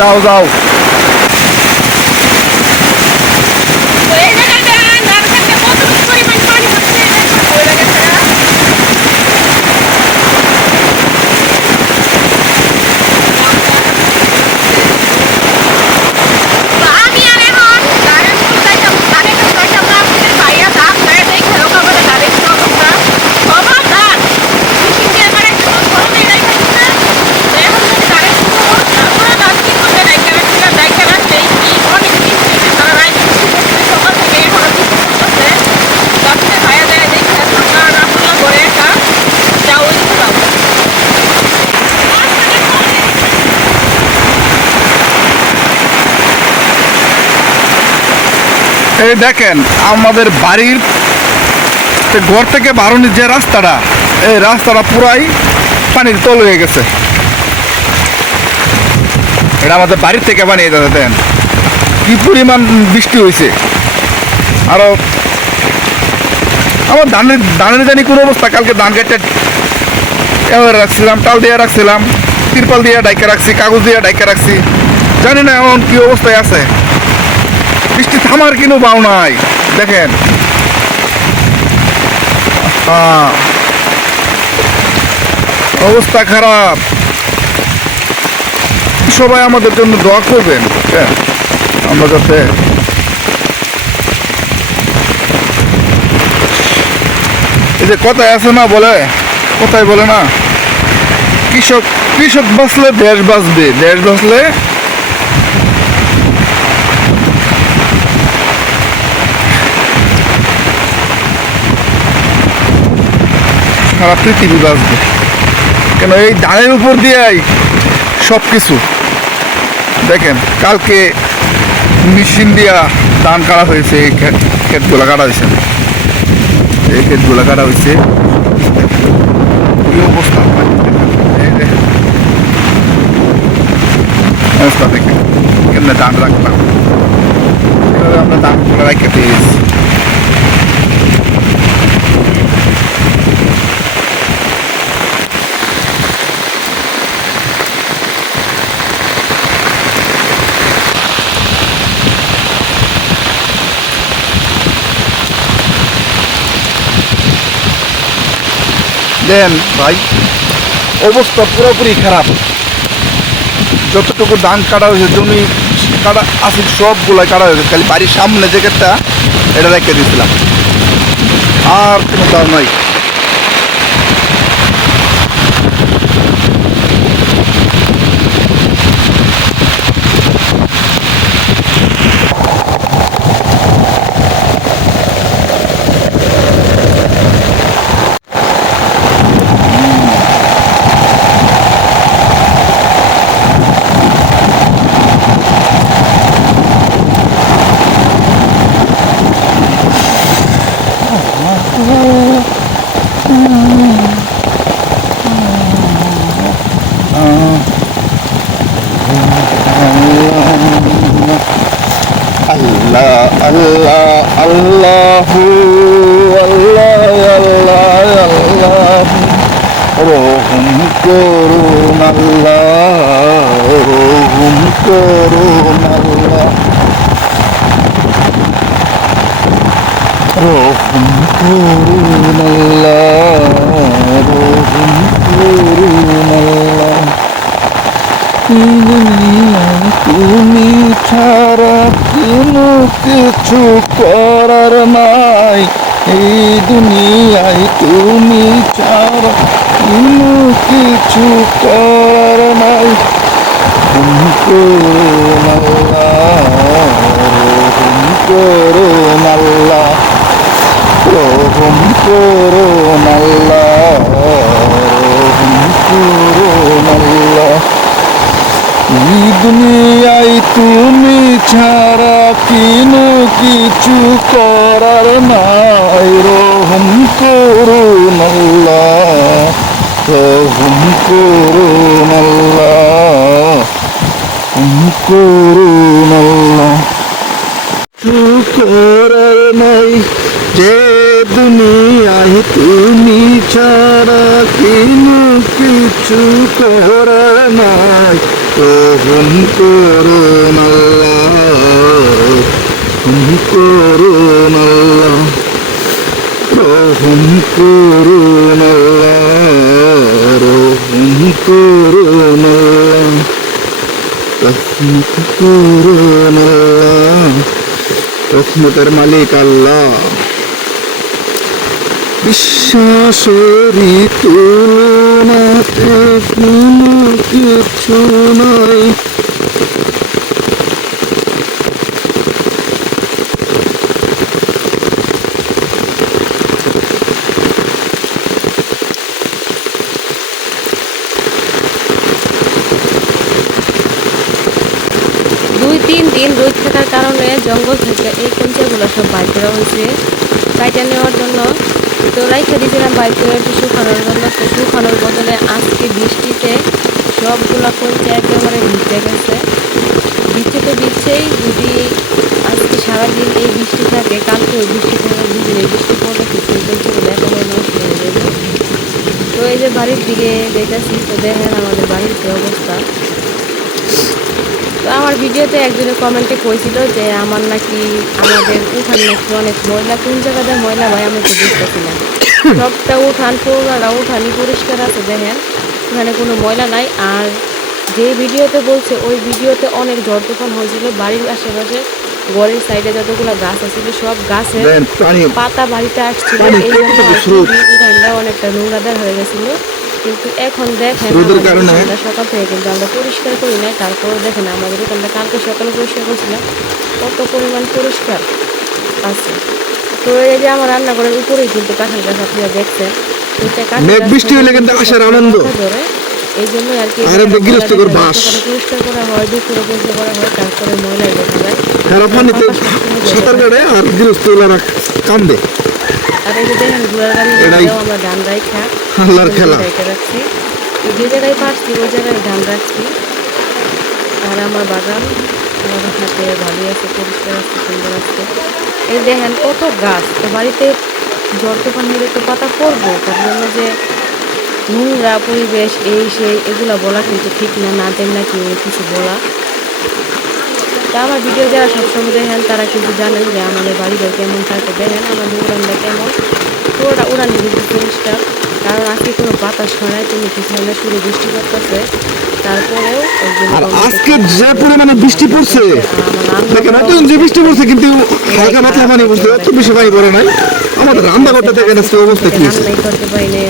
যাও যাও। এই দেখেন আমাদের বাড়ির ঘর থেকে বারণের যে রাস্তাটা, এই রাস্তাটা পুরাই পানির তল হয়ে গেছে। এটা আমাদের বাড়ির থেকে বানিয়ে দেন কি পরিমাণ বৃষ্টি হয়েছে। আরো আমার ধানের জানি কোনো অবস্থা। কালকে ধান কেটে রাখছিলাম, টাল দিয়ে রাখছিলাম, তিরপাল দিয়ে ডাইকে রাখছি, কাগজ দিয়ে ডাইকে রাখছি, জানি না এমন কি অবস্থায় আছে। বৃষ্টি থামার কিনো পাও নাই। দেখেন অবস্থা খারাপ। সবাই আমাদের জন্য দোয়া করবেন, আমরা যাতে এই যে কথায় আছে না, বলে কথায় বলে না, কৃষক বাঁচলে দেশ বাঁচবে, দেশ বাঁচলে সারা পৃথিবী বাঁচবে। কেন এই ধানের উপর দিয়েই সব কিছু। দেখেন কালকে মেশিন দিয়া ধান কাটা হয়েছে, এই ক্ষেতগুলো কাটা হয়েছে, এই ক্ষেতগুলো কাটা হয়েছে। এই অবস্থা অবস্থা দেখেন কেমনে ধান রাখলাম, এভাবে আমরা ধানগুলো রাখতে পেয়েছি। দেন ভাই অবস্থা পুরোপুরি খারাপ। যতটুকু ধান কাটা হয়েছে, জমি কাটা আছে সবগুলাই কাটা হয়েছে, খালি বাড়ির সামনে যে গেটটা এটা রেখে দিয়েছিলাম, আর কোনো দাম নাই। আল্লাহ আল্লাহ আল্লাহু আল্লাহ আল্লাহ আল্লাহ রহম করুন আল্লাহ, রহম করুন আল্লাহ, রহম করুন আল্লাহ, রহম করুন আল্লাহ। তুমি ছাড়া কোনো কিছু করার নাই এই দুনিয়ায়, তুমি ছাড়া কোনো কিছু করার নাই। রহম করুন আল্লাহ, রহম করুন আল্লাহ, রহম করুন আল্লাহ, রহম করুন আল্লাহ। এই দুনিয়ায় তুমি ছাড়া কোনো কিছু করার নাই। রহম করুন আল্লাহ, রহম করুন আল্লাহ, রহম করুন আল্লাহ। করার নাই যে দুনিয়ায় তুমি ছাড়া কোনো কিছু করার নাই। রহম করুন আল্লাহ, রহম করুন আল্লাহ, রহম করুন আল্লাহ, রহম করুন আল্লাহ, রহমত করুন আল্লাহ, রহমতের মালিক আল্লাহ। বিশ্বাসেরই তুলনাতে কোনো কিছু নাই। দুই তিন দিন রোদ থাকার কারণে জঙ্গল থেকে এই কঞ্চাগুলো সব বাইর করা হয়েছে কাইটা নেওয়ার জন্য। তো রাইখে দিয়েছিলাম বাইর করে একটু শুকানোর জন্য। তো শুকানোর বদলে আজকে বৃষ্টিতে সবগুলা কঞ্চা একেবারে ভিজে গেছে। ভিজতে তো ভিজছেই, যদি আজকে সারাদিন এই বৃষ্টি থাকে, কালকেও বৃষ্টি থাকে, দুদিন এই বৃষ্টি পড়লে কিছু কঞ্চাগুলো একেবারে নষ্ট হয়ে যাবে। তো এই যে বাড়ির দিকে দেখেছি, তো দেখেন আমাদের বাড়ির কি অবস্থা। তো আমার ভিডিওতে একজনে কমেন্টে কইছিল যে আমার নাকি আমাদের উঠান নাকি অনেক ময়লা, কোন জায়গাতে ময়লা ভাই আমি তো বুঝতেছি না। সবটা উঠান পুরোটা উঠানই পরিষ্কার আছে, দেখেন ওখানে কোনো ময়লা নাই। আর যে ভিডিওতে বলছে ওই ভিডিওতে অনেক ঝড় তুফান হয়েছিল, বাড়ির আশেপাশে ঘরের সাইডে যতগুলো গাছ আছিল সব গাছের পাতা বাড়িতে আসছিল, এই জন্য উঠানটা অনেকটা নোংরাদার হয়ে গেছিল। কিন্তু এখন দেখেন আমরা সকাল থেকে কিন্তু আমরা পরিষ্কার করি না, তারপর দেখেন আমাদের দোকানটা কালকে সকালে পরিষ্কার করছিলাম, কত পরিমাণ পরিষ্কার আছে। তো এই যে আমার রান্নাঘরের উপরেই কিন্তু কাঁঠাল গাছ আপনারা দেখছেন, বৃষ্টি হলে কিন্তু আসার আনন্দ ধরে এই জন্য আর কি পরিষ্কার করা হয়, দুপুরে পরিষ্কার করা হয়, তারপরে ময়লা দেখা যায়। কান্দে আর এই যে দেখেন ঘোড়ার গাড়িও আমরা ধান রাখা রাখছি, যে জায়গায় পারছি ওই জায়গায় ধান রাখছি। আর আমার বাগান আমার হাতে ভালোই আছে, পরিষ্কার আছে, সুন্দর আছে। এই দেখেন কত গাছ। তো বাড়িতে ঝড় তুফান হলে তো পাতা পড়বো, তার জন্য যে নোংরা পরিবেশ এই সেই এগুলো বলা কিন্তু ঠিক না, না দেন না কেউ কিছু বলা। তা আমার ভিডিও যারা সবসময় দেখেন তারা কিন্তু জানেন যে আমাদের বাড়িঘর কেমন থাকে। দেখেন আমাদের উড়ানটা কেমন, পুরোটা উড়ানি কিন্তু পরিষ্কার, কারণ আজকে কোনো বাতাস হয় না, কোনো কিছু হয় না, শুধু বৃষ্টি করতেছে। তারপরেও আজকে যে পরিমাণে বৃষ্টি পড়ছে, যে বৃষ্টি পড়ছে কিন্তু হালকা পাতলা পানি পড়ছে, অত বেশি পানি পড়ে নাই। আমাদের রান্না করতে দেখেন অবস্থা কি করতে পারি নাই,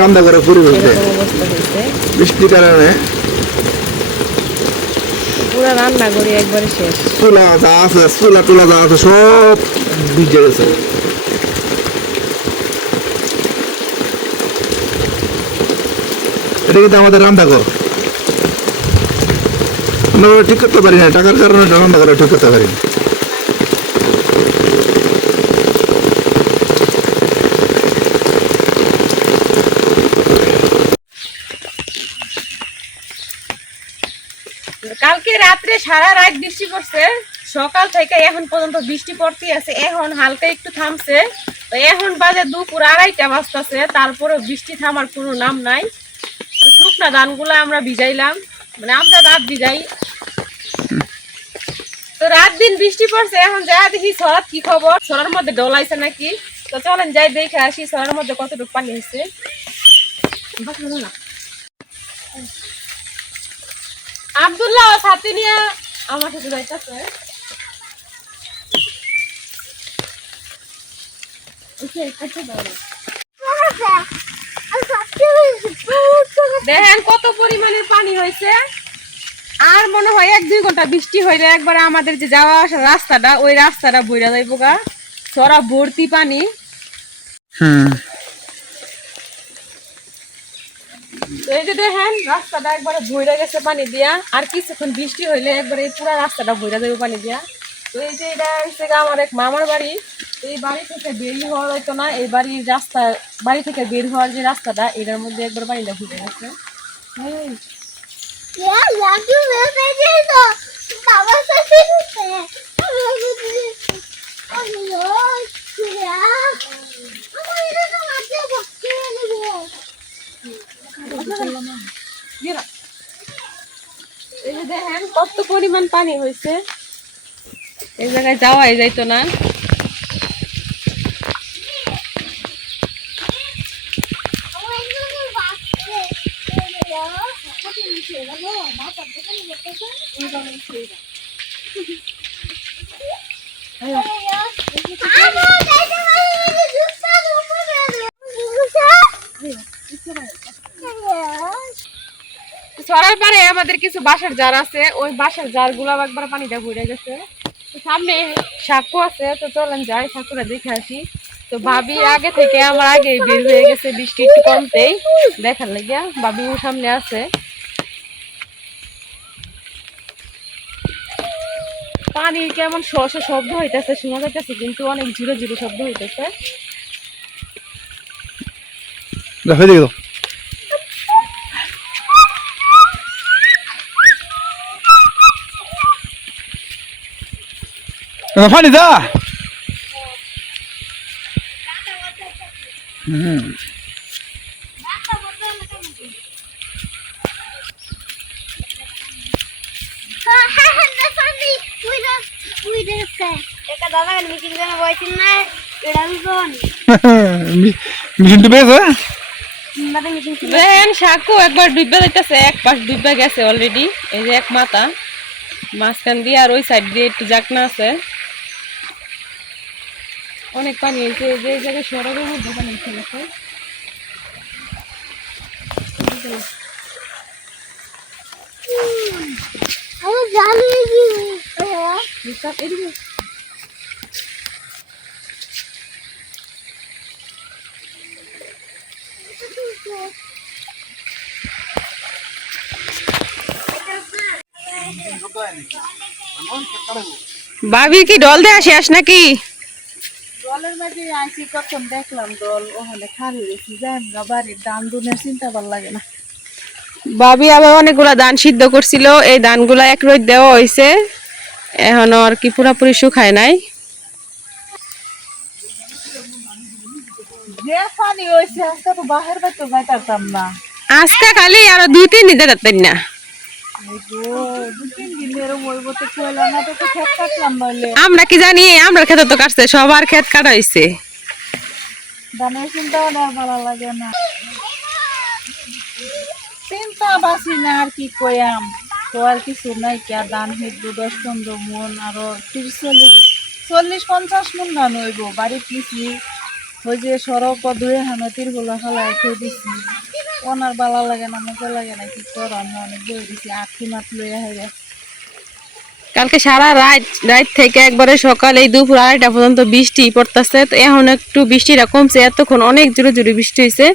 রান্না করার পরিবেশ অবস্থা হয়েছে বৃষ্টির কারণে। পুরো রান্না করি একবারে শেষ, চুলা যা আছে, চুলা টুলা যা আছে সব ভিজে গেছে। এটা কিন্তু আমাদের রান্নাঘর, আমরা ঠিক করতে পারি না, টাকার কারণে রান্না করে ঠিক করতে পারি না। কালকে রাত্রে সারা রাত বৃষ্টি পড়ছে, সকাল থেকে এখন পর্যন্ত বৃষ্টি পড়তেই আছে। এখন হালকা একটু থামছে, তো এখন বাজে দুপুর 2:30 বাজতেছে, তারপরে বৃষ্টি থামার কোনো নাম নাই। শুকনা ধানগুলো আমরা ভিজাইলাম, মানে আমরা রাত ভিজাই, তো রাত দিন বৃষ্টি পড়ছে। এখন যা দেখি সরাত কি খবর, সরার মধ্যে ডলাইছে নাকি। তো চলেন যাই দেখে আসি সরার মধ্যে কতটুকু পানি হয়েছে। আব্দুল্লাহ সাথে নিয়ে আমার সাথে যাইতেছে। দেখেন কত পরিমাণের পানি হয়েছে। আর মনে হয় 1-2 ঘন্টা বৃষ্টি হইলে একবার আমাদের যে যাওয়া আসার রাস্তাটা, ওই রাস্তাটা বইরা যাইব গা, সরা ভর্তি পানি। এই যে দেখেন রাস্তাটা একবারে বইরা গেছে পানি দিয়া, আর কিছুক্ষণ বৃষ্টি হইলে একবারে পুরো রাস্তাটা বইরা যাবে পানি দিয়া। তো এই যে এটা হচ্ছে আমার এক মামার বাড়ি, এই বাড়ি থেকে বের হওয়ার হয়তো না, এই বাড়ির রাস্তা, বাড়ি থেকে বের হওয়ার যে রাস্তাটা, এটার মধ্যে একবার পানিটা ঢুকে গেছে। এই কত পরিমাণ পানি হয়েছে, এই জায়গায় যাওয়াই যাইতো না। ছড়ার পারে আমাদের কিছু বাসার জার আছে, ওই বাসার জার গুলা একবার পানিটা ঘুরে গেছে। তো সামনে সাঁকু আছে, তো চলেন যাই সাঁকুটা দেখে আসি। তো ভাবি আগে থেকে আমার আগে বের হয়ে গেছে, বৃষ্টি একটু কমতেই দেখার লাগিয়া। ভাবি সামনে আছে, পানি কেমন শব্দ হইতেছে, শোনা যাইতেছে কিন্তু অনেক ঝিরো ঝিরো শব্দ হইতেছে। হয়ে গেল পানি দা। মেশিনটা পেয়েছে দেখেন সাঁকু একবার ডুববে যাইতেছে, এক পাশ ডুববে গেছে অলরেডি। এই যে এক মাথা মাঝখান দিয়ে, আর ওই সাইড দিয়ে একটু জাকনা আছে, অনেক পানি হয়েছে। যে জায়গায় সড়কের মধ্যে পানি ফেলেছে। ভাবি কি ডল দিয়ে আসিস নাকি? দলের মাঝে আইসি কখন দেখলাম দল ওখানে খালি রেখি যাই বাড়ির দান দুনের চিন্তা ভালো লাগে না। ভাবি আবার অনেকগুলা ধান সিদ্ধ করছিল, এই ধানগুলা এক রোদ দেওয়া হয়েছে, এখনো আর কি পুরাপুরি শুকায় নাই। যে পানি হয়েছে আজকে তো বাহির বাইতে যাইতাম না। আজকে খালি আরো 2-3 দিন যেতেন না। আমরা কি জানি, আমরা খেতে তো কাটছে, সবার ক্ষেত কাটা হয়েছে। ধানের চিন্তা ভালো লাগে না, চিন্তা বাসি না আর কি কয়াম। তো আর কিছু নাই কি, আর ধান হইব 10-15 মন, আরো 30-40-50 মন ধান হইব। বাড়ি কিছু ওই যে সড়ক দুয়ে হানো তিরগুলা ফেলায় খেয়ে দিচ্ছি, ওনার ভালো লাগে না, মজা লাগে না, কি করাম। অনেক বই দিচ্ছি, আখি মাত লইয়া হয়ে। কালকে সারা রাত থেকে একবারে সকাল এই দুপুর 2:30 পর্যন্ত বৃষ্টি পড়তেছে। তো এখন একটু বৃষ্টিটা কমছে, এতক্ষণ অনেক জোরে জোরে বৃষ্টি হয়েছে।